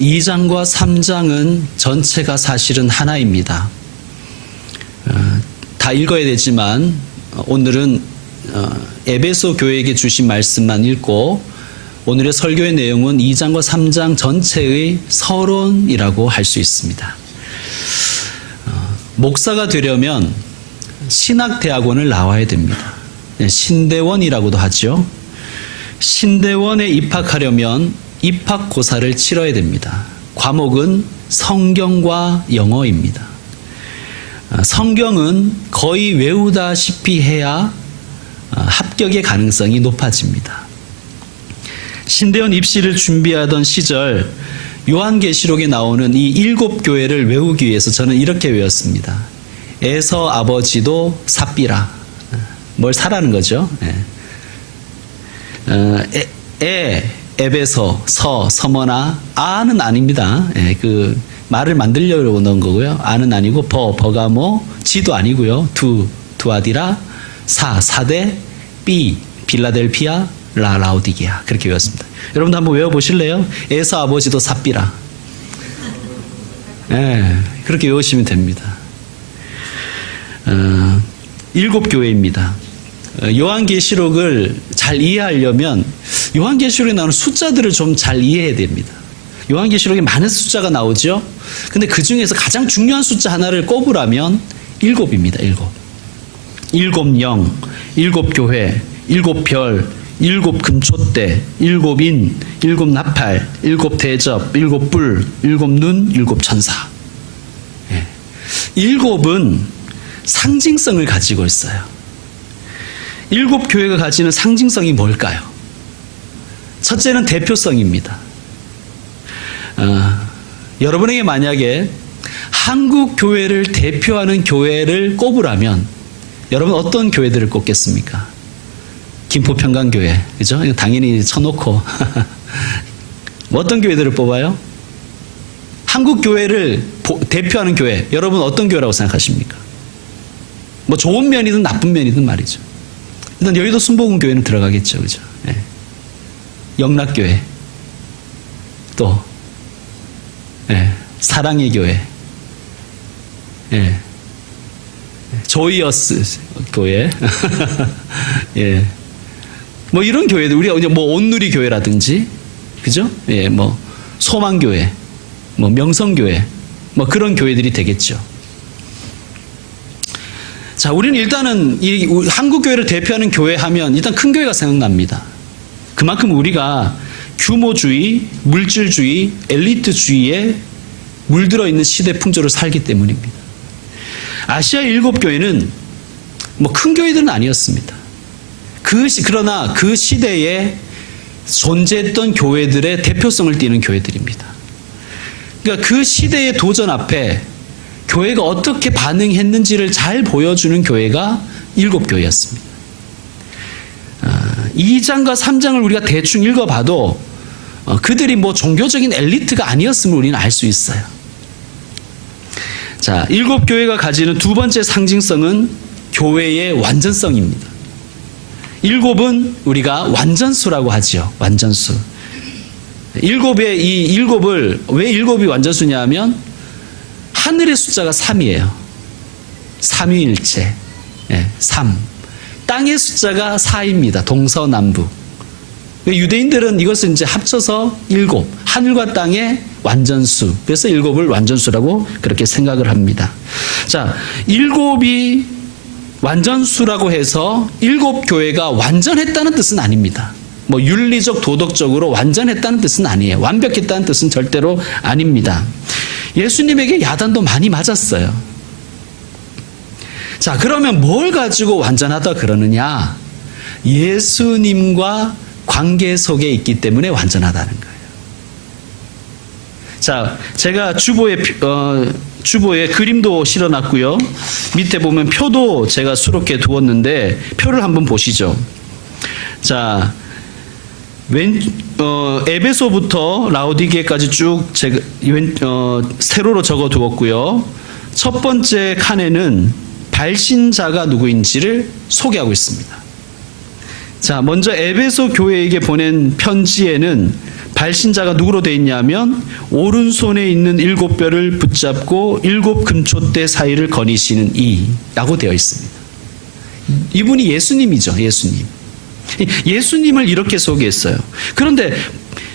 2장과 3장은 전체가 사실은 하나입니다. 다 읽어야 되지만 오늘은 에베소 교회에게 주신 말씀만 읽고 오늘의 설교의 내용은 2장과 3장 전체의 서론이라고 할 수 있습니다. 목사가 되려면 신학대학원을 나와야 됩니다. 신대원이라고도 하죠. 신대원에 입학하려면 입학고사를 치러야 됩니다. 과목은 성경과 영어입니다. 성경은 거의 외우다시피 해야 합격의 가능성이 높아집니다. 신대원 입시를 준비하던 시절 요한계시록에 나오는 이 7교회를 외우기 위해서 저는 이렇게 외웠습니다. 에서 아버지도 삽비라. 뭘 사라는 거죠. 에베소, 서머나, 아는 아닙니다. 그 말을 만들려고 넣은 거고요. 아는 아니고, 버가모, 지도 아니고요. 두아디라, 사대, 빌라델피아, 라우디게아. 그렇게 외웠습니다. 여러분도 한번 외워보실래요? 에서 아버지도 삽비라. 그렇게 외우시면 됩니다. 7교회입니다. 요한계시록을 잘 이해하려면 요한계시록에 나오는 숫자들을 좀 잘 이해해야 됩니다. 요한계시록에 많은 숫자가 나오죠. 근데 그 중에서 가장 중요한 숫자 하나를 꼽으라면 7입니다. 7 영, 7교회, 7별, 7 금촛대, 7인, 7 나팔, 7 대접, 7 뿔, 7 눈, 7 천사. 7은 상징성을 가지고 있어요. 7교회가 가지는 상징성이 뭘까요? 첫째는 대표성입니다. 여러분에게 만약에 한국 교회를 대표하는 교회를 꼽으라면 여러분 어떤 교회들을 꼽겠습니까? 김포평강교회, 그죠? 당연히 쳐놓고 뭐 어떤 교회들을 뽑아요? 한국 교회를 대표하는 교회, 여러분 어떤 교회라고 생각하십니까? 뭐 좋은 면이든 나쁜 면이든 말이죠. 일단 여의도 순복음교회는 들어가겠죠, 그죠? 영락교회, 또 사랑의 교회, 조이어스 교회, 뭐 이런 교회들 우리가 뭐 온누리 교회라든지, 그죠? 뭐 소망교회, 뭐 명성교회, 뭐 그런 교회들이 되겠죠. 자, 우리는 일단은 이 한국 교회를 대표하는 교회 하면 일단 큰 교회가 생각납니다. 그만큼 우리가 규모주의, 물질주의, 엘리트주의에 물들어 있는 시대 풍조를 살기 때문입니다. 아시아 7교회는 뭐 큰 교회들은 아니었습니다. 그러나 그 시대에 존재했던 교회들의 대표성을 띠는 교회들입니다. 그러니까 그 시대의 도전 앞에 교회가 어떻게 반응했는지를 잘 보여주는 교회가 7교회였습니다. 2장과 3장을 우리가 대충 읽어봐도 그들이 뭐 종교적인 엘리트가 아니었음을 우리는 알 수 있어요. 자, 7교회가 가지는 두 번째 상징성은 교회의 완전성입니다. 7은 우리가 완전수라고 하죠. 완전수. 이 7을 왜 7이 완전수냐 하면 하늘의 숫자가 3이에요. 삼위일체. 3. 땅의 숫자가 4입니다. 동서남북. 유대인들은 이것을 이제 합쳐서 7. 하늘과 땅의 완전수. 그래서 7을 완전수라고 그렇게 생각을 합니다. 자, 7이 완전수라고 해서 7교회가 완전했다는 뜻은 아닙니다. 뭐 윤리적, 도덕적으로 완전했다는 뜻은 아니에요. 완벽했다는 뜻은 절대로 아닙니다. 예수님에게 야단도 많이 맞았어요. 자, 그러면 뭘 가지고 완전하다 그러느냐? 예수님과 관계 속에 있기 때문에 완전하다는 거예요. 자, 제가 주보에 그림도 실어놨고요. 밑에 보면 표도 제가 수록해 두었는데 표를 한번 보시죠. 자, 에베소부터 라오디게까지 쭉 제가 세로로 적어 두었고요. 첫 번째 칸에는 발신자가 누구인지를 소개하고 있습니다. 자, 먼저 에베소 교회에게 보낸 편지에는 발신자가 누구로 되어 있냐면 오른손에 있는 7뼈를 붙잡고 7 금촛대 사이를 거니시는 이라고 되어 있습니다. 이분이 예수님이죠. 예수님을 이렇게 소개했어요. 그런데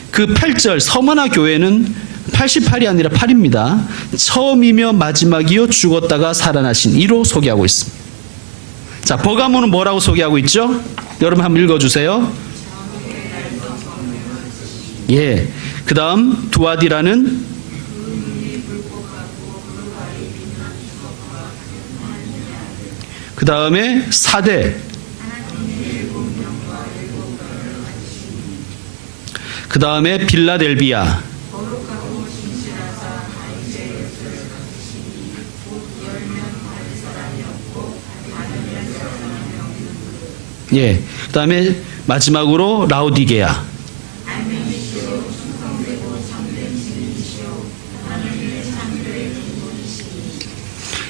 그 8절 서머나 교회는 88이 아니라 8입니다. 처음이며 마지막이요 죽었다가 살아나신 이로 소개하고 있습니다. 자, 버가모는 뭐라고 소개하고 있죠? 여러분 한번 읽어주세요. 예. 그 다음 두아디라는 그 다음에 사대 그 다음에 빌라델비아 예. 그 다음에 마지막으로 라오디게아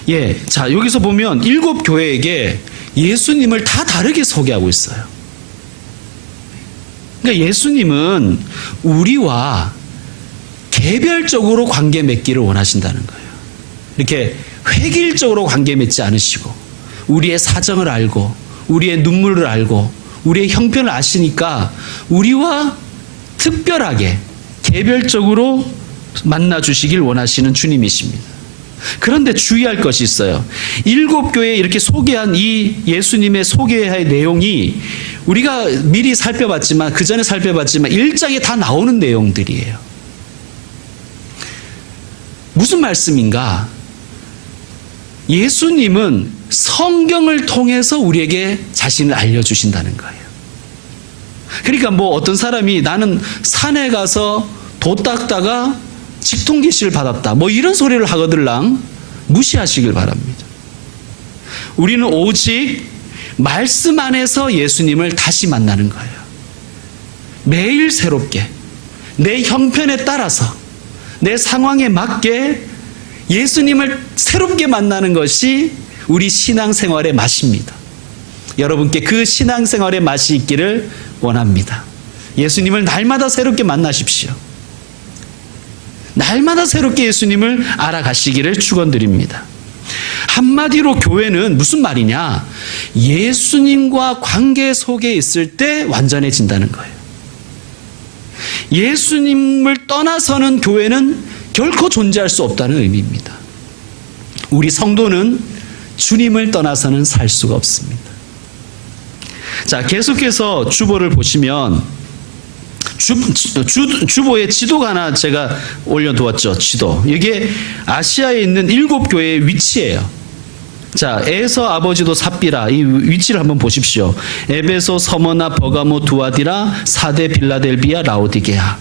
예. 자, 여기서 보면 7 교회에게 예수님을 다 다르게 소개하고 있어요. 그러니까 예수님은 우리와 개별적으로 관계 맺기를 원하신다는 거예요. 이렇게 획일적으로 관계 맺지 않으시고 우리의 사정을 알고 우리의 눈물을 알고 우리의 형편을 아시니까 우리와 특별하게 개별적으로 만나주시길 원하시는 주님이십니다. 그런데 주의할 것이 있어요. 7 교회에 이렇게 소개한 이 예수님의 소개의 내용이 우리가 미리 살펴봤지만 그 전에 살펴봤지만 1장에 다 나오는 내용들이에요. 무슨 말씀인가? 예수님은 성경을 통해서 우리에게 자신을 알려주신다는 거예요. 그러니까 뭐 어떤 사람이 나는 산에 가서 도 닦다가 직통계시를 받았다. 뭐 이런 소리를 하거들랑 무시하시길 바랍니다. 우리는 오직 말씀 안에서 예수님을 다시 만나는 거예요. 매일 새롭게 내 형편에 따라서 내 상황에 맞게 예수님을 새롭게 만나는 것이 우리 신앙생활의 맛입니다. 여러분께 그 신앙생활의 맛이 있기를 원합니다. 예수님을 날마다 새롭게 만나십시오. 날마다 새롭게 예수님을 알아가시기를 축원드립니다. 한마디로 교회는 무슨 말이냐? 예수님과 관계 속에 있을 때 완전해진다는 거예요. 예수님을 떠나서는 교회는 결코 존재할 수 없다는 의미입니다. 우리 성도는 주님을 떠나서는 살 수가 없습니다. 자, 계속해서 주보를 보시면 주보에 지도가 하나 제가 올려두었죠. 지도. 이게 아시아에 있는 7 교회의 위치예요. 자, 에서 아버지도 삽비라 이 위치를 한번 보십시오. 에베소, 서머나, 버가모, 두아디라, 사대, 빌라델비아, 라오디게아.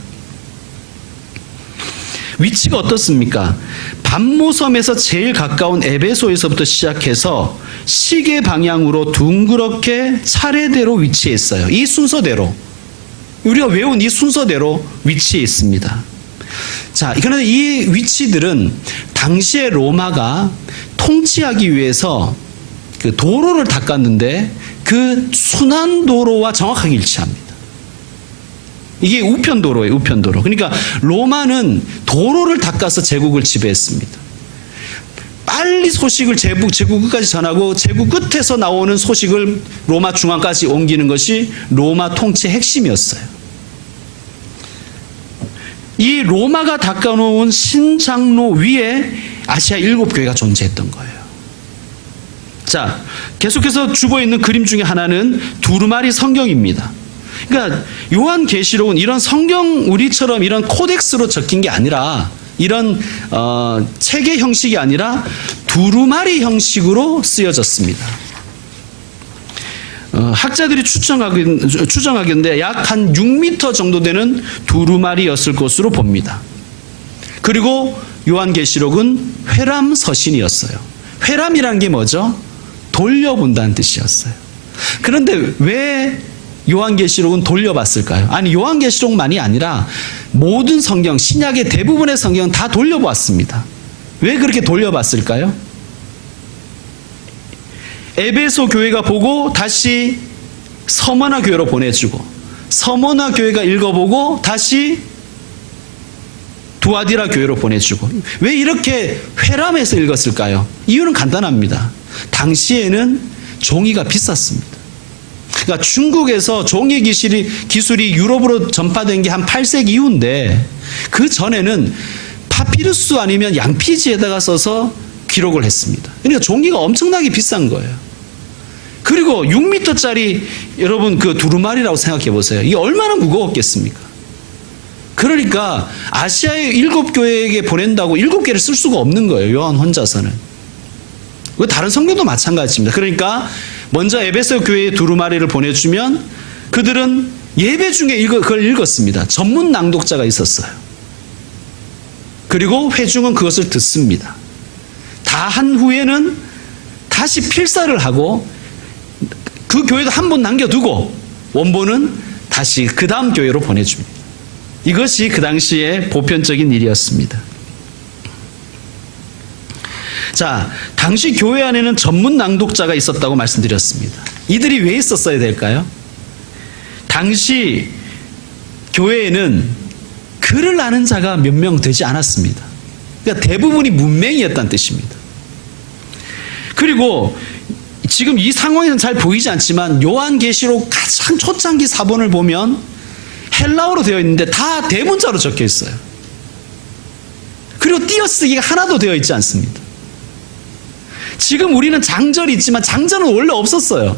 위치가 어떻습니까? 반모섬에서 제일 가까운 에베소에서부터 시작해서 시계 방향으로 둥그렇게 차례대로 위치해 있어요. 이 순서대로. 우리가 외운 이 순서대로 위치해 있습니다. 자, 그런데 이 위치들은 당시에 로마가 통치하기 위해서 그 도로를 닦았는데 그 순환도로와 정확하게 일치합니다. 이게 우편도로예요, 우편도로. 그러니까 로마는 도로를 닦아서 제국을 지배했습니다. 빨리 소식을 제국 끝까지 전하고 제국 끝에서 나오는 소식을 로마 중앙까지 옮기는 것이 로마 통치의 핵심이었어요. 이 로마가 닦아놓은 신장로 위에 아시아 7 교회가 존재했던 거예요. 자, 계속해서 주보에 있는 그림 중에 하나는 두루마리 성경입니다. 그러니까 요한계시록은 이런 성경 우리처럼 이런 코덱스로 적힌 게 아니라 이런 체계 형식이 아니라 두루마리 형식으로 쓰여졌습니다. 학자들이 추정하기인데 약 한 6m 정도 되는 두루마리였을 것으로 봅니다. 그리고 요한계시록은 회람서신이었어요. 회람이란 게 뭐죠? 돌려본다는 뜻이었어요. 그런데 왜 요한계시록은 돌려봤을까요? 아니, 요한계시록만이 아니라 모든 성경, 신약의 대부분의 성경은 다 돌려봤습니다. 왜 그렇게 돌려봤을까요? 에베소 교회가 보고 다시 서머나 교회로 보내주고, 서머나 교회가 읽어보고 다시 두아디라 교회로 보내주고. 왜 이렇게 회람해서 읽었을까요? 이유는 간단합니다. 당시에는 종이가 비쌌습니다. 그러니까 중국에서 종이 기술이 유럽으로 전파된 게 한 8세기 이후인데, 그 전에는 파피루스 아니면 양피지에다가 써서 기록을 했습니다. 그러니까 종이가 엄청나게 비싼 거예요. 그리고 6m짜리 여러분 그 두루마리라고 생각해 보세요. 이게 얼마나 무거웠겠습니까? 그러니까 아시아의 7교회에게 보낸다고 7개를 쓸 수가 없는 거예요. 요한 혼자서는. 다른 성경도 마찬가지입니다. 그러니까 먼저 에베소 교회에 두루마리를 보내주면 그들은 예배 중에 그걸 읽었습니다. 전문 낭독자가 있었어요. 그리고 회중은 그것을 듣습니다. 다 한 후에는 다시 필사를 하고 그 교회도 한 번 남겨두고 원본은 다시 그 다음 교회로 보내줍니다. 이것이 그 당시에 보편적인 일이었습니다. 자, 당시 교회 안에는 전문 낭독자가 있었다고 말씀드렸습니다. 이들이 왜 있었어야 될까요? 당시 교회에는 글을 아는 자가 몇 명 되지 않았습니다. 그러니까 대부분이 문맹이었다는 뜻입니다. 그리고 지금 이 상황에는 잘 보이지 않지만 요한계시록 가장 초창기 사본을 보면 헬라어로 되어 있는데 다 대문자로 적혀 있어요. 그리고 띄어쓰기가 하나도 되어 있지 않습니다. 지금 우리는 장절이 있지만 장절은 원래 없었어요.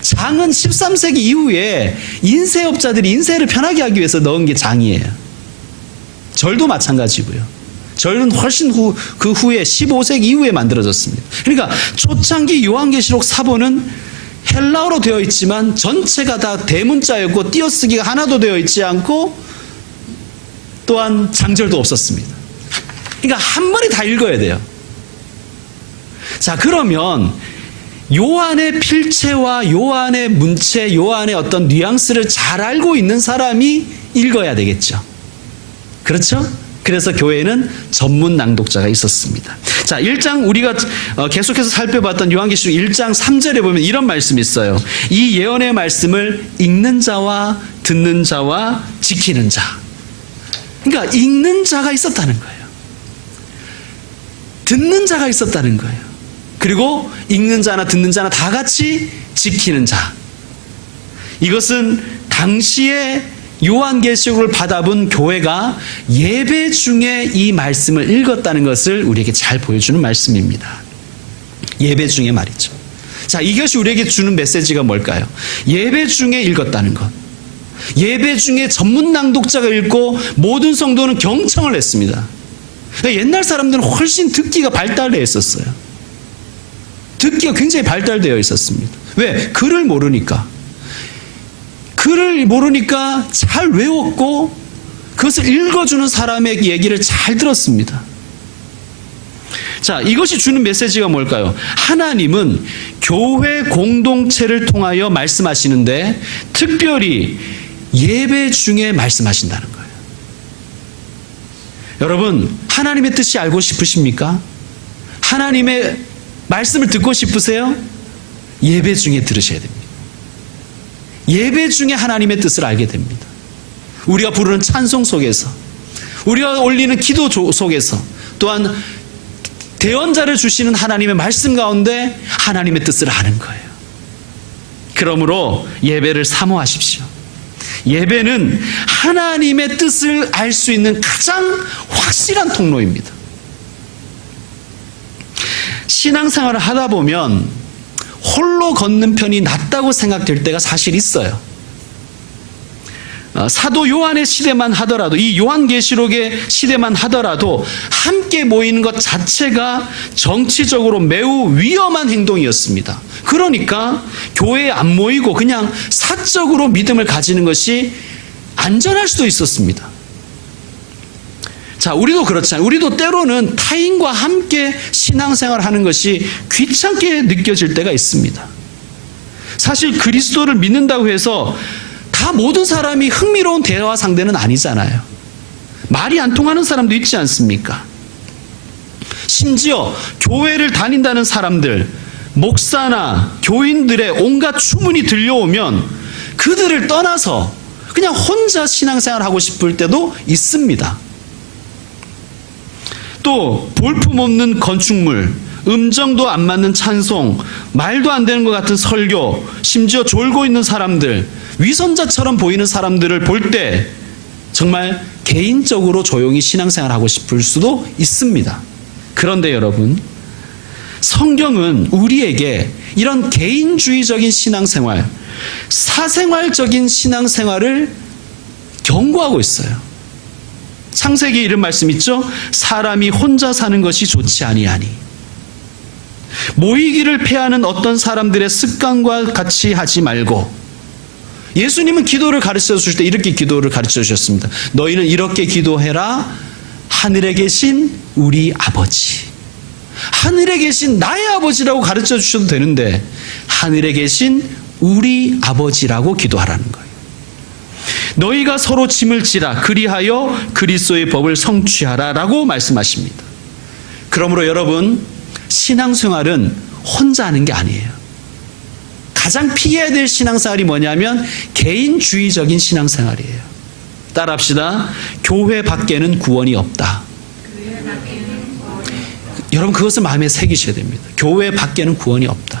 장은 13세기 이후에 인쇄업자들이 인쇄를 편하게 하기 위해서 넣은 게 장이에요. 절도 마찬가지고요. 절은 훨씬 그 후에 15세기 이후에 만들어졌습니다. 그러니까 초창기 요한계시록 사본은 헬라어로 되어 있지만 전체가 다 대문자였고 띄어쓰기가 하나도 되어 있지 않고 또한 장절도 없었습니다. 그러니까 한 번에 다 읽어야 돼요. 자, 그러면 요한의 필체와 요한의 문체, 요한의 어떤 뉘앙스를 잘 알고 있는 사람이 읽어야 되겠죠. 그렇죠? 그래서 교회에는 전문 낭독자가 있었습니다. 자, 1장 우리가 계속해서 살펴봤던 요한계시록 1장 3절에 보면 이런 말씀이 있어요. 이 예언의 말씀을 읽는 자와 듣는 자와 지키는 자. 그러니까 읽는 자가 있었다는 거예요. 듣는 자가 있었다는 거예요. 그리고 읽는 자나 듣는 자나 다 같이 지키는 자. 이것은 당시에 요한계시록을 받아본 교회가 예배 중에 이 말씀을 읽었다는 것을 우리에게 잘 보여주는 말씀입니다. 예배 중에 말이죠. 자, 이것이 우리에게 주는 메시지가 뭘까요? 예배 중에 읽었다는 것. 예배 중에 전문 낭독자가 읽고 모든 성도는 경청을 했습니다. 옛날 사람들은 훨씬 듣기가 발달되어 있었어요. 듣기가 굉장히 발달되어 있었습니다. 왜? 글을 모르니까. 글을 모르니까 잘 외웠고 그것을 읽어주는 사람의 얘기를 잘 들었습니다. 자, 이것이 주는 메시지가 뭘까요? 하나님은 교회 공동체를 통하여 말씀하시는데 특별히 예배 중에 말씀하신다는 거예요. 여러분, 하나님의 뜻이 알고 싶으십니까? 하나님의 말씀을 듣고 싶으세요? 예배 중에 들으셔야 됩니다. 예배 중에 하나님의 뜻을 알게 됩니다. 우리가 부르는 찬송 속에서, 우리가 올리는 기도 속에서, 또한 대언자를 주시는 하나님의 말씀 가운데 하나님의 뜻을 아는 거예요. 그러므로 예배를 사모하십시오. 예배는 하나님의 뜻을 알 수 있는 가장 확실한 통로입니다. 신앙생활을 하다 보면 홀로 걷는 편이 낫다고 생각될 때가 사실 있어요. 사도 요한의 시대만 하더라도, 이 요한계시록의 시대만 하더라도 함께 모이는 것 자체가 정치적으로 매우 위험한 행동이었습니다. 그러니까 교회에 안 모이고 그냥 사적으로 믿음을 가지는 것이 안전할 수도 있었습니다. 자, 우리도 그렇잖아요. 우리도 때로는 타인과 함께 신앙생활을 하는 것이 귀찮게 느껴질 때가 있습니다. 사실 그리스도를 믿는다고 해서 다 모든 사람이 흥미로운 대화 상대는 아니잖아요. 말이 안 통하는 사람도 있지 않습니까? 심지어 교회를 다닌다는 사람들, 목사나 교인들의 온갖 추문이 들려오면 그들을 떠나서 그냥 혼자 신앙생활 하고 싶을 때도 있습니다. 또 볼품없는 건축물, 음정도 안 맞는 찬송, 말도 안 되는 것 같은 설교, 심지어 졸고 있는 사람들, 위선자처럼 보이는 사람들을 볼 때 정말 개인적으로 조용히 신앙생활 하고 싶을 수도 있습니다. 그런데 여러분, 성경은 우리에게 이런 개인주의적인 신앙생활, 사생활적인 신앙생활을 경고하고 있어요. 창세기 이런 말씀 있죠? 사람이 혼자 사는 것이 좋지 아니하니. 모이기를 패하는 어떤 사람들의 습관과 같이 하지 말고, 예수님은 기도를 가르쳐 주실 때 이렇게 기도를 가르쳐 주셨습니다. 너희는 이렇게 기도해라. 하늘에 계신 우리 아버지. 하늘에 계신 나의 아버지라고 가르쳐 주셔도 되는데 하늘에 계신 우리 아버지라고 기도하라는 거예요. 너희가 서로 짐을 지라 그리하여 그리스도의 법을 성취하라 라고 말씀하십니다. 그러므로 여러분, 신앙생활은 혼자 하는 게 아니에요. 가장 피해야 될 신앙생활이 뭐냐면 개인주의적인 신앙생활이에요. 따라합시다. 교회 밖에는 구원이 없다. 여러분, 그것을 마음에 새기셔야 됩니다. 교회 밖에는 구원이 없다.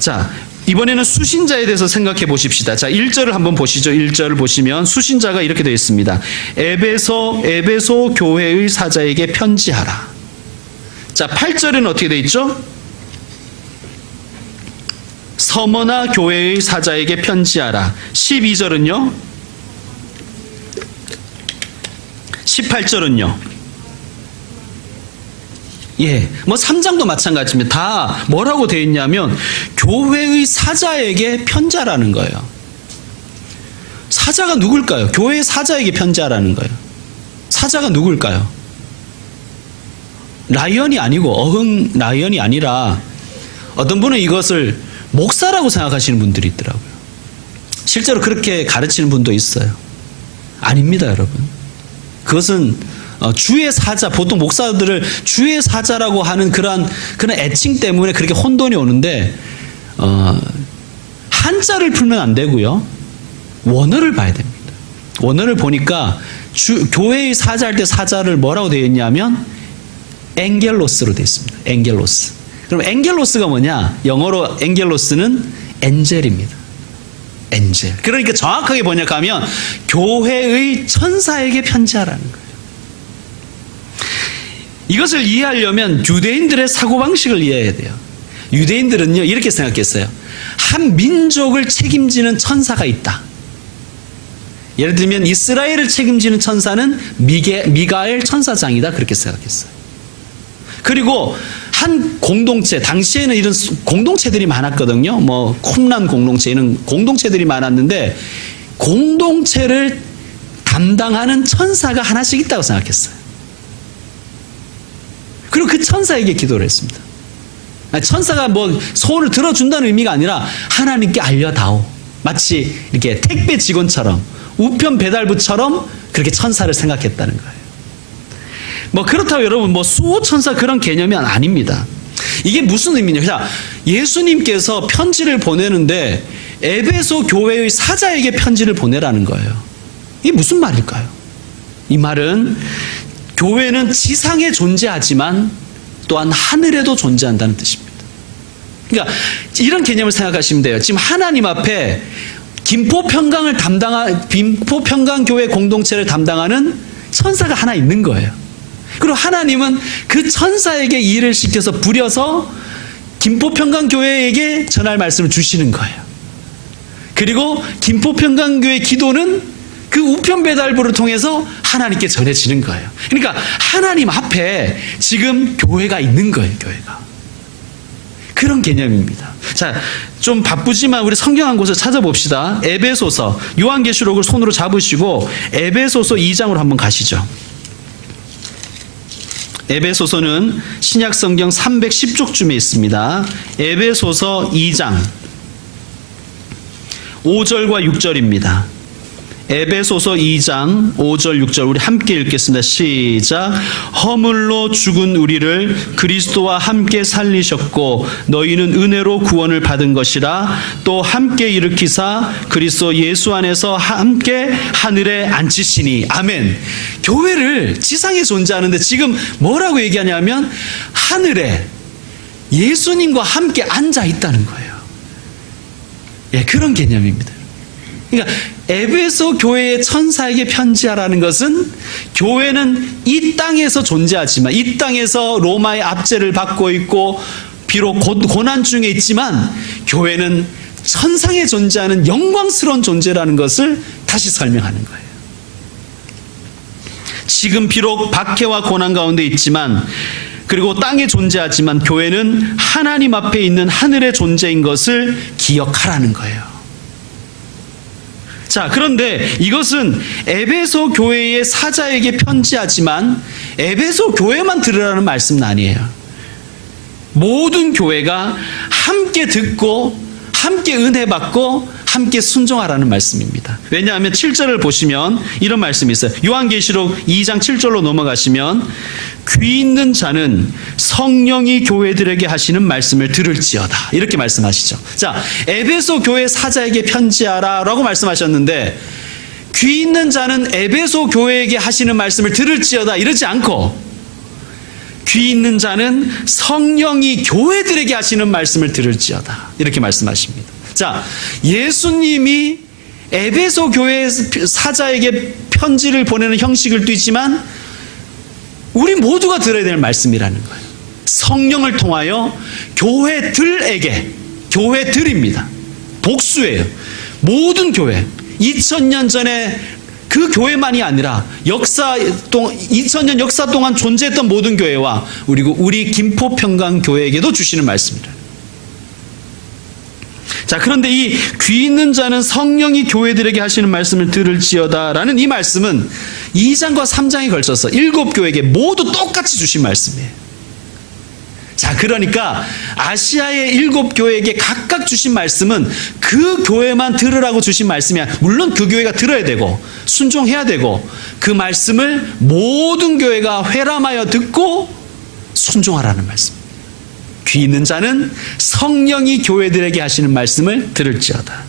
자, 이번에는 수신자에 대해서 생각해 보십시다. 자, 1절을 한번 보시죠. 1절을 보시면 수신자가 이렇게 되어 있습니다. 에베소 교회의 사자에게 편지하라. 자, 8절에는 어떻게 되어 있죠? 서머나 교회의 사자에게 편지하라. 12절은요? 18절은요? 예, 뭐 3장도 마찬가지입니다. 다 뭐라고 되어 있냐면 교회의 사자에게 편지하라는 거예요. 사자가 누굴까요? 교회의 사자에게 편지하라는 거예요. 사자가 누굴까요? 라이언이 아니고 어흥 라이언이 아니라 어떤 분은 이것을 목사라고 생각하시는 분들이 있더라고요. 실제로 그렇게 가르치는 분도 있어요. 아닙니다, 여러분. 그것은 주의 사자, 보통 목사들을 주의 사자라고 하는 그런 애칭 때문에 그렇게 혼돈이 오는데, 한자를 풀면 안 되고요. 원어를 봐야 됩니다. 원어를 보니까 교회의 사자할 때 사자를 뭐라고 되어 있냐면 앵겔로스로 되어 있습니다. 앵겔로스. 그럼 앵겔로스가 뭐냐? 영어로 앵겔로스는 엔젤입니다. 엔젤. 그러니까 정확하게 번역하면 교회의 천사에게 편지하라는 거예요. 이것을 이해하려면 유대인들의 사고방식을 이해해야 돼요. 유대인들은요, 이렇게 생각했어요. 한 민족을 책임지는 천사가 있다. 예를 들면 이스라엘을 책임지는 천사는 미가엘 천사장이다. 그렇게 생각했어요. 그리고 한 공동체, 당시에는 이런 공동체들이 많았거든요. 뭐 쿰란 공동체, 이런 공동체들이 많았는데 공동체를 담당하는 천사가 하나씩 있다고 생각했어요. 그리고 그 천사에게 기도를 했습니다. 천사가 뭐 소원을 들어준다는 의미가 아니라 하나님께 알려다오. 마치 이렇게 택배 직원처럼, 우편 배달부처럼 그렇게 천사를 생각했다는 거예요. 뭐 그렇다고 여러분 뭐 수호천사 그런 개념이 아닙니다. 이게 무슨 의미냐? 그냥 예수님께서 편지를 보내는데 에베소 교회의 사자에게 편지를 보내라는 거예요. 이게 무슨 말일까요? 이 말은 교회는 지상에 존재하지만 또한 하늘에도 존재한다는 뜻입니다. 그러니까 이런 개념을 생각하시면 돼요. 지금 하나님 앞에 김포평강 교회 공동체를 담당하는 천사가 하나 있는 거예요. 그리고 하나님은 그 천사에게 일을 시켜서 부려서 김포평강교회에게 전할 말씀을 주시는 거예요. 그리고 김포평강교회 기도는 그 우편배달부를 통해서 하나님께 전해지는 거예요. 그러니까 하나님 앞에 지금 교회가 있는 거예요. 교회가. 그런 개념입니다. 자, 좀 바쁘지만 우리 성경 한 곳을 찾아봅시다. 에베소서, 요한계시록을 손으로 잡으시고 에베소서 2장으로 한번 가시죠. 에베소서는 신약성경 310쪽쯤에 있습니다. 에베소서 2장 5절과 6절입니다. 에베소서 2장 5절 6절 우리 함께 읽겠습니다. 시작. 허물로 죽은 우리를 그리스도와 함께 살리셨고 너희는 은혜로 구원을 받은 것이라. 또 함께 일으키사 그리스도 예수 안에서 함께 하늘에 앉히시니. 아멘. 교회를 지상에 존재하는데 지금 뭐라고 얘기하냐면 하늘에 예수님과 함께 앉아 있다는 거예요. 예, 그런 개념입니다. 그러니까 에베소 교회의 천사에게 편지하라는 것은 교회는 이 땅에서 존재하지만, 이 땅에서 로마의 압제를 받고 있고 비록 고난 중에 있지만 교회는 천상에 존재하는 영광스러운 존재라는 것을 다시 설명하는 거예요. 지금 비록 박해와 고난 가운데 있지만, 그리고 땅에 존재하지만 교회는 하나님 앞에 있는 하늘의 존재인 것을 기억하라는 거예요. 자, 그런데 이것은 에베소 교회의 사자에게 편지하지만 에베소 교회만 들으라는 말씀은 아니에요. 모든 교회가 함께 듣고 함께 은혜 받고 함께 순종하라는 말씀입니다. 왜냐하면 7절을 보시면 이런 말씀이 있어요. 요한계시록 2장 7절로 넘어가시면 귀 있는 자는 성령이 교회들에게 하시는 말씀을 들을지어다, 이렇게 말씀하시죠. 자, 에베소 교회 사자에게 편지하라 라고 말씀하셨는데 귀 있는 자는 에베소 교회에게 하시는 말씀을 들을지어다 이러지 않고 귀 있는 자는 성령이 교회들에게 하시는 말씀을 들을지어다 이렇게 말씀하십니다. 자, 예수님이 에베소 교회 사자에게 편지를 보내는 형식을 띠지만 우리 모두가 들어야 될 말씀이라는 거예요. 성령을 통하여 교회들에게, 교회들입니다. 복수예요. 모든 교회, 2000년 전에 그 교회만이 아니라 2000년 역사 동안 존재했던 모든 교회와 그리고 우리 김포평강교회에게도 주시는 말씀이라. 자, 그런데 이 귀 있는 자는 성령이 교회들에게 하시는 말씀을 들을지어다라는 이 말씀은 2장과 3장에 걸쳐서 7교회에게 모두 똑같이 주신 말씀이에요. 자, 그러니까 아시아의 7교회에게 각각 주신 말씀은 그 교회만 들으라고 주신 말씀이야. 물론 그 교회가 들어야 되고 순종해야 되고 그 말씀을 모든 교회가 회람하여 듣고 순종하라는 말씀. 귀 있는 자는 성령이 교회들에게 하시는 말씀을 들을지어다.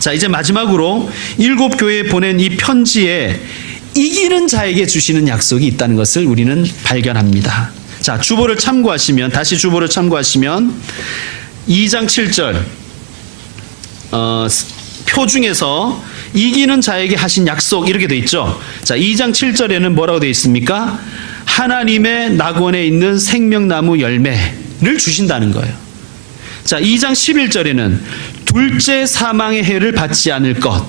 자, 이제 마지막으로 7교회에 보낸 이 편지에 이기는 자에게 주시는 약속이 있다는 것을 우리는 발견합니다. 자, 주보를 참고하시면, 다시 주보를 참고하시면 2장 7절 표 중에서 이기는 자에게 하신 약속 이렇게 돼 있죠. 자, 2장 7절에는 뭐라고 돼 있습니까? 하나님의 낙원에 있는 생명나무 열매를 주신다는 거예요. 자, 2장 11절에는 둘째 사망의 해를 받지 않을 것,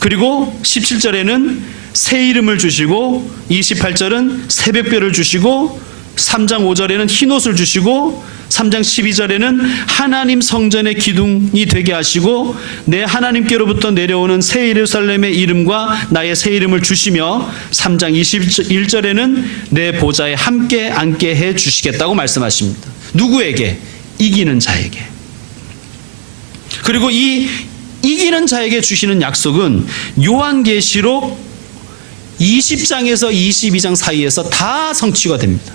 그리고 17절에는 새 이름을 주시고 28절은 새벽별을 주시고 3장 5절에는 흰옷을 주시고 3장 12절에는 하나님 성전의 기둥이 되게 하시고 내 하나님께로부터 내려오는 새 예루살렘의 이름과 나의 새 이름을 주시며 3장 21절에는 내 보좌에 함께 앉게 해 주시겠다고 말씀하십니다. 누구에게? 이기는 자에게. 그리고 이 이기는 자에게 주시는 약속은 요한계시록 20장에서 22장 사이에서 다 성취가 됩니다.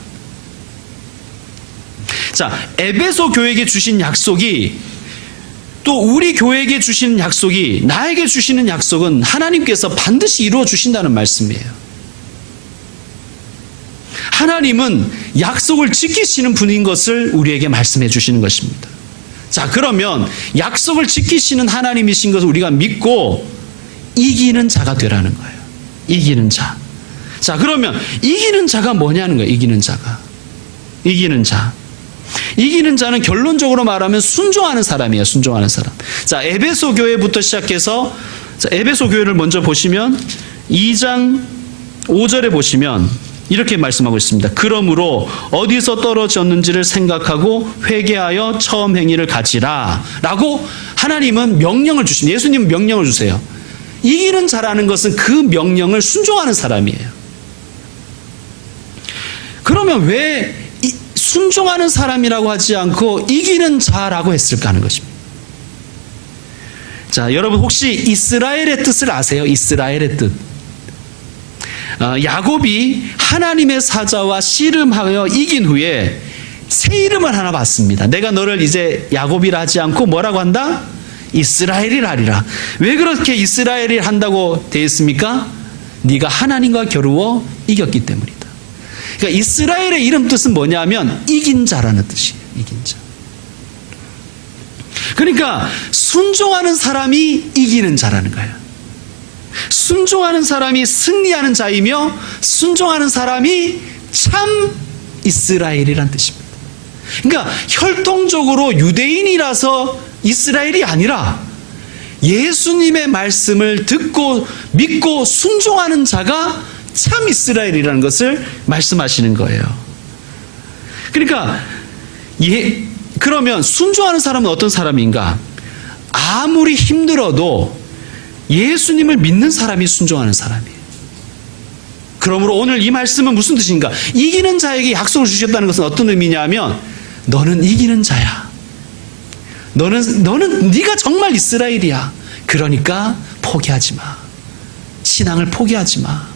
자, 에베소 교회에게 주신 약속이 또 우리 교회에게 주시는 약속이, 나에게 주시는 약속은 하나님께서 반드시 이루어 주신다는 말씀이에요. 하나님은 약속을 지키시는 분인 것을 우리에게 말씀해 주시는 것입니다. 자, 그러면 약속을 지키시는 하나님이신 것을 우리가 믿고 이기는 자가 되라는 거예요. 이기는 자. 자, 그러면 이기는 자가 뭐냐는 거예요. 이기는 자가. 이기는 자. 이기는 자는 결론적으로 말하면 순종하는 사람이에요. 순종하는 사람. 자, 에베소 교회부터 시작해서, 자, 에베소 교회를 먼저 보시면 2장 5절에 보시면 이렇게 말씀하고 있습니다. 그러므로 어디서 떨어졌는지를 생각하고 회개하여 처음 행위를 가지라 라고 하나님은 명령을 주십니다. 예수님은 명령을 주세요. 이기는 자라는 것은 그 명령을 순종하는 사람이에요. 그러면 왜 순종하는 사람이라고 하지 않고 이기는 자라고 했을까 하는 것입니다. 자, 여러분 혹시 이스라엘의 뜻을 아세요? 이스라엘의 뜻. 야곱이 하나님의 사자와 씨름하여 이긴 후에 새 이름을 하나 받습니다. 내가 너를 이제 야곱이라 하지 않고 뭐라고 한다? 이스라엘이라 하리라. 왜 그렇게 이스라엘이라 한다고 되어 있습니까? 네가 하나님과 겨루어 이겼기 때문이다. 그러니까 이스라엘의 이름 뜻은 뭐냐면 이긴 자라는 뜻이에요. 이긴 자. 그러니까 순종하는 사람이 이기는 자라는 거예요. 순종하는 사람이 승리하는 자이며 순종하는 사람이 참 이스라엘이란 뜻입니다. 그러니까 혈통적으로 유대인이라서 이스라엘이 아니라 예수님의 말씀을 듣고 믿고 순종하는 자가 참 이스라엘이라는 것을 말씀하시는 거예요. 그러니까 그러면 순종하는 사람은 어떤 사람인가? 아무리 힘들어도 예수님을 믿는 사람이 순종하는 사람이에요. 그러므로 오늘 이 말씀은 무슨 뜻인가? 이기는 자에게 약속을 주셨다는 것은 어떤 의미냐면 너는 이기는 자야. 너는 네가 정말 이스라엘이야. 그러니까 포기하지 마. 신앙을 포기하지 마.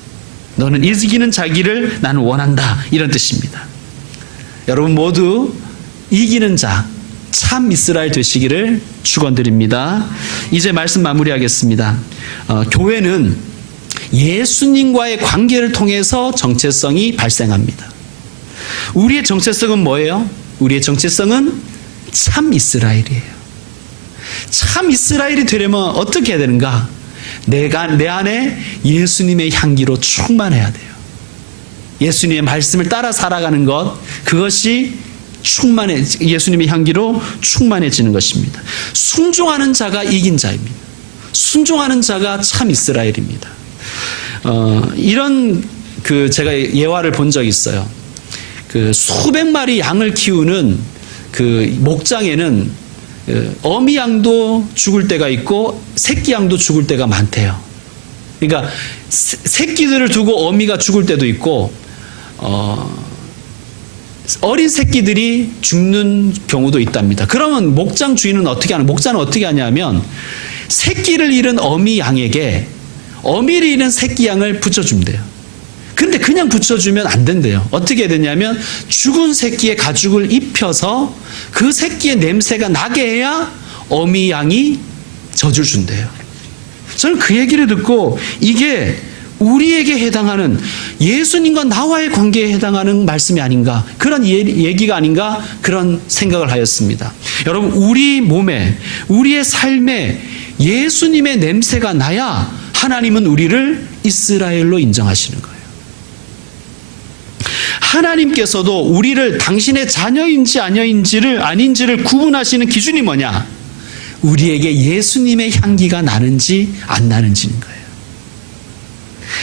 너는 이기는 자기를 나는 원한다. 이런 뜻입니다. 여러분 모두 이기는 자, 참 이스라엘 되시기를 축원드립니다. 이제 말씀 마무리하겠습니다. 교회는 예수님과의 관계를 통해서 정체성이 발생합니다. 우리의 정체성은 뭐예요? 우리의 정체성은 참 이스라엘이에요. 참 이스라엘이 되려면 어떻게 해야 되는가? 내 안에 예수님의 향기로 충만해야 돼요. 예수님의 말씀을 따라 살아가는 것, 그것이 예수님의 향기로 충만해지는 것입니다. 순종하는 자가 이긴 자입니다. 순종하는 자가 참 이스라엘입니다. 이런 제가 예화를 본 적이 있어요. 수백 마리 양을 키우는 목장에는 어미 양도 죽을 때가 있고 새끼 양도 죽을 때가 많대요. 그러니까 새끼들을 두고 어미가 죽을 때도 있고 어린 새끼들이 죽는 경우도 있답니다. 그러면 목장 주인은 어떻게 하냐? 목장은 어떻게 하냐면 새끼를 잃은 어미 양에게 어미를 잃은 새끼 양을 붙여준대요. 근데 그냥 붙여주면 안 된대요. 어떻게 해야 되냐면 죽은 새끼의 가죽을 입혀서 그 새끼의 냄새가 나게 해야 어미 양이 젖을 준대요. 저는 그 얘기를 듣고 이게 우리에게 해당하는 예수님과 나와의 관계에 해당하는 말씀이 아닌가, 그런 얘기가 아닌가, 그런 생각을 하였습니다. 여러분, 우리 몸에, 우리의 삶에 예수님의 냄새가 나야 하나님은 우리를 이스라엘로 인정하시는 거예요. 하나님께서도 우리를 당신의 자녀인지 아닌지를 구분하시는 기준이 뭐냐? 우리에게 예수님의 향기가 나는지 안 나는지인 거예요.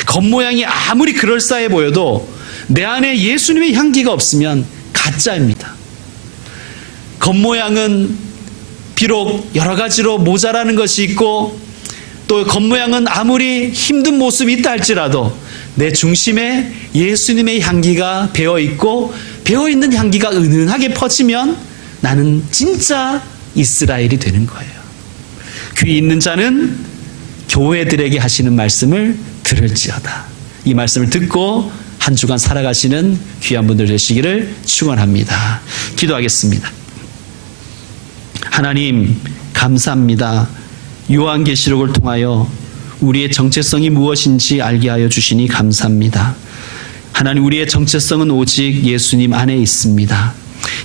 겉모양이 아무리 그럴싸해 보여도 내 안에 예수님의 향기가 없으면 가짜입니다. 겉모양은 비록 여러 가지로 모자라는 것이 있고 또 겉모양은 아무리 힘든 모습이 있다 할지라도 내 중심에 예수님의 향기가 배어있고 배어있는 향기가 은은하게 퍼지면 나는 진짜 이스라엘이 되는 거예요. 귀 있는 자는 교회들에게 하시는 말씀을 들을지어다. 이 말씀을 듣고 한 주간 살아가시는 귀한 분들 되시기를 축원합니다. 기도하겠습니다. 하나님 감사합니다. 요한계시록을 통하여 우리의 정체성이 무엇인지 알게 하여 주시니 감사합니다. 하나님, 우리의 정체성은 오직 예수님 안에 있습니다.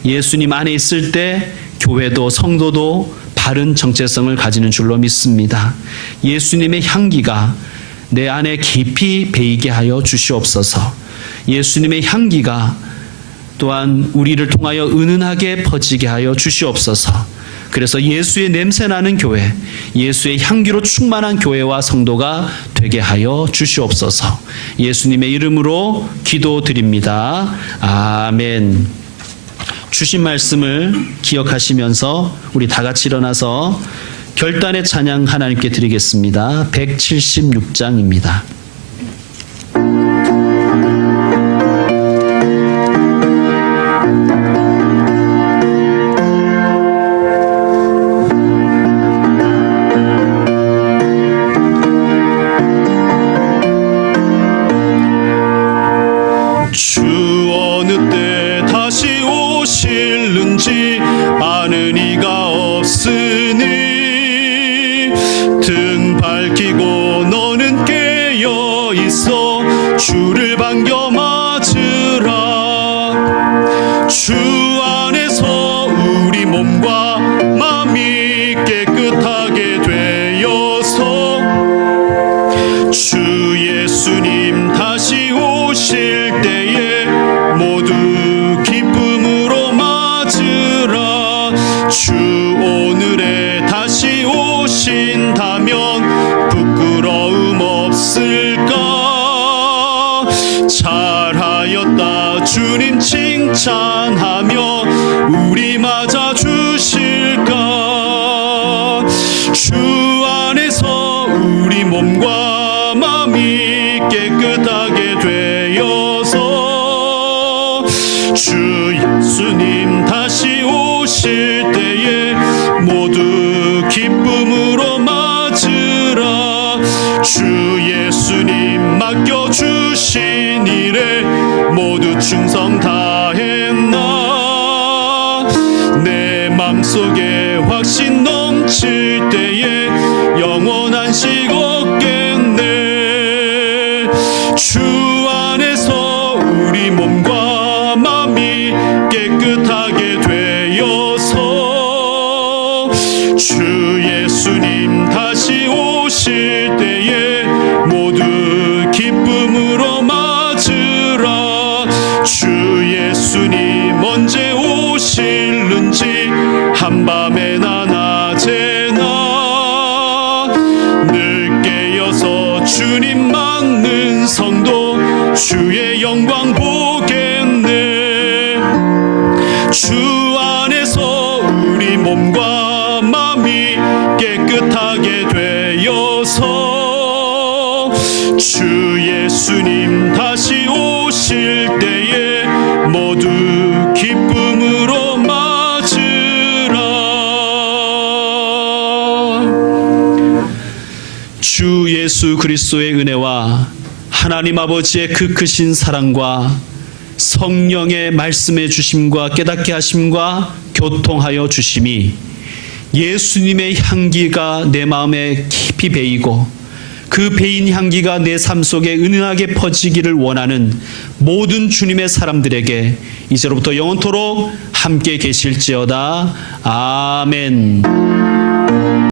예수님 안에 있을 때 교회도 성도도 바른 정체성을 가지는 줄로 믿습니다. 예수님의 향기가 내 안에 깊이 배이게 하여 주시옵소서. 예수님의 향기가 또한 우리를 통하여 은은하게 퍼지게 하여 주시옵소서. 그래서 예수의 냄새나는 교회, 예수의 향기로 충만한 교회와 성도가 되게 하여 주시옵소서. 예수님의 이름으로 기도드립니다. 아멘. 주신 말씀을 기억하시면서 우리 다 같이 일어나서 결단의 찬양 하나님께 드리겠습니다. 176장입니다. 있어 주를 반겨 맞으라. 주 안에서 우리 몸과 마음이 깨끗하게 되어서 주 예수님 다시 오실 때에 모두 기쁨으로 맞으라. 주 오늘에 다시 오신다면 부끄러움 없을까. 잘하였다 주님 칭찬하며 우리 맞아 주실까. 주 안에서 우리 몸과 마음이 깨끗하게 되어서 주 예수님 다시 오실 때에 모두 기쁨으로 맞으라. 주 예수님 맡겨주신 일에 모두 충성 다했나. 내 맘속에 확신 넘칠 때에 영원한 식 얻겠네. 주 안에서 우리 몸과 마음이 깨끗하게 되어서 주 예수님 다시 오실 때에 모두 기쁨으로 맞으라. 주 예수님 언제 오실는지 한밤에나 낮에나 늘 깨어서 주님 맞는 성도 주의 영광 보겠네. 주 안에서 우리 몸과 마음이 깨끗하게 되어서 주 예수님 다시 오실 때에 모두 기쁨으로 맞으라. 주 예수 그리스도의 은혜와 하나님 아버지의 그 크신 사랑과 성령의 말씀해 주심과 깨닫게 하심과 교통하여 주심이 예수님의 향기가 내 마음에 깊이 배이고 그 배인 향기가 내 삶 속에 은은하게 퍼지기를 원하는 모든 주님의 사람들에게 이제로부터 영원토록 함께 계실지어다. 아멘.